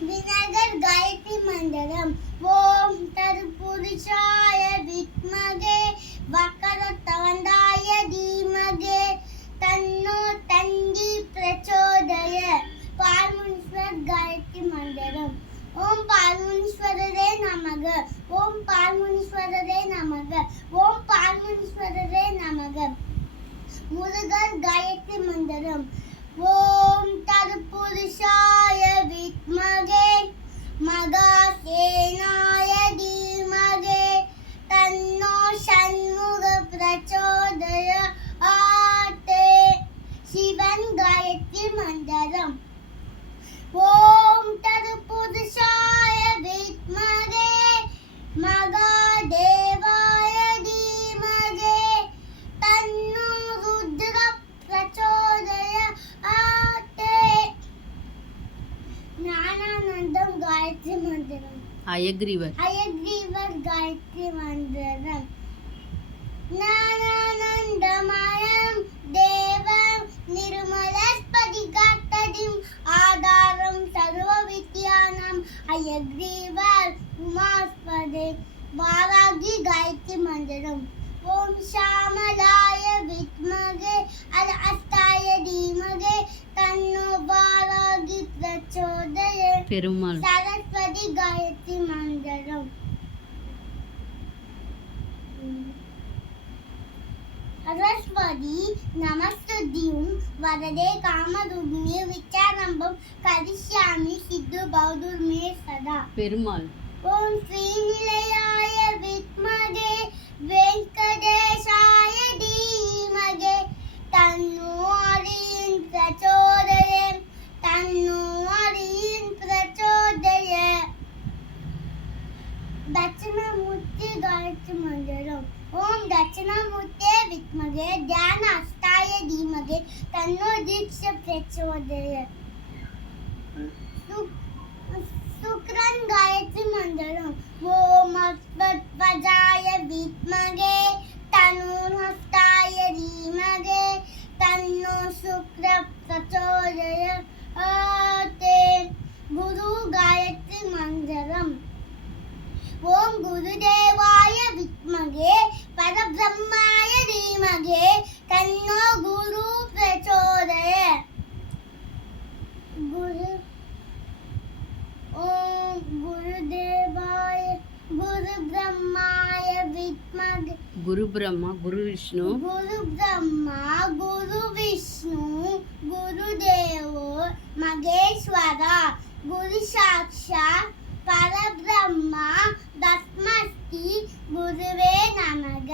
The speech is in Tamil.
விநாயகர் காயத்ரி மந்திரம். ஓம் தத்புருஷாய வித்மகே வக்ரதுண்டாய தீமகே தன்னோ தந்தி பிரச்சோதயாத். பரமேஸ்வர் காயத்ரி மந்திரம். ஓம் பரமேஸ்வரரே நமக. ஓம் பரமேஸ்வரரே நமக. ஓம் பரமேஸ்வரரே நமக. முருகர் காயத்ரி மந்திரம். ஓம் தத்புருஷாய வித்மகே மகாசேனாய தீமகே தன்னோ சண்முக பிரச்சோதயாத். சிவன் காயத்ரி மந்திரம். ஓம் தத்புருஷாய வித்மகே மகாதேவாய தீமகே தன்னோ ருத்ர பிரச்சோதயாத். ஞானானந்தம் காயத்ரி மந்திரம். அயக்ரீவர் காயத்ரி மந்திரம். ஞானானந்தமயம் தேவம் நிர்மலஸ்படிகாத்ததிம் ஆதாரம் சர்வ வித்யானாம் அயக்ரீவர் உமாஸ்பதே. வாராகி காயத்ரி மந்திரம். ஓம் ஷாமலாய வித்மகே அஸ்தாய தீமகே தன்னோ வாராகி பிரச்சோதயாத். பெருமாள் சரஸ்வதி காயத்ரி மந்திரம். சரஸ்வதி நமஸ்துத்யும் வரதே காமரூபிணி விச்சாரம்பம் கரிஷ்யாமி சித்து பௌதுர் மே சதா. பெருமாள் ஓம் ஸ்ரீநிலையாய வித்மகே வெங்கடேஷாய தீமகே தன்னோ ஹரியின் பிரச்சோதயாத். தன்னோ ஹரியின் பிரச்சோதயாத். தட்சிணாமூர்த்தி காயத்ரி மந்திரம். ஓம் தட்சிணாமூர்த்தே வித்மகே தியான அஸ்தாய தீமகே தன்னோ தீட்ச பிரச்சோதயாத். சுக்ரன் காயத்ரி மந்திரம். ஓம் அஸ்வத்வஜாய வித்மகே தன்னோ ஹஸ்தாய தீமகே தன்னோ சுக்ர பிரச்சோதயாத். குரு காயத்ரி மந்திரம். ஓம் குருதேவாய வித்மகே பரபிரம்மாய தீமகே தன்னோ குரு பிரச்சோதயாத். ஓம் குருதேவாய குரு பிரம்மாய வித்மகே குரு பிரம்மா குரு விஷ்ணு குரு பிரம்மா குரு விஷ்ணு குருதேவோ மகேஸ்வரா குரு சாக்ஷாத் பரபிரம்மா தஸ்மஸ்தி குருவே நமக.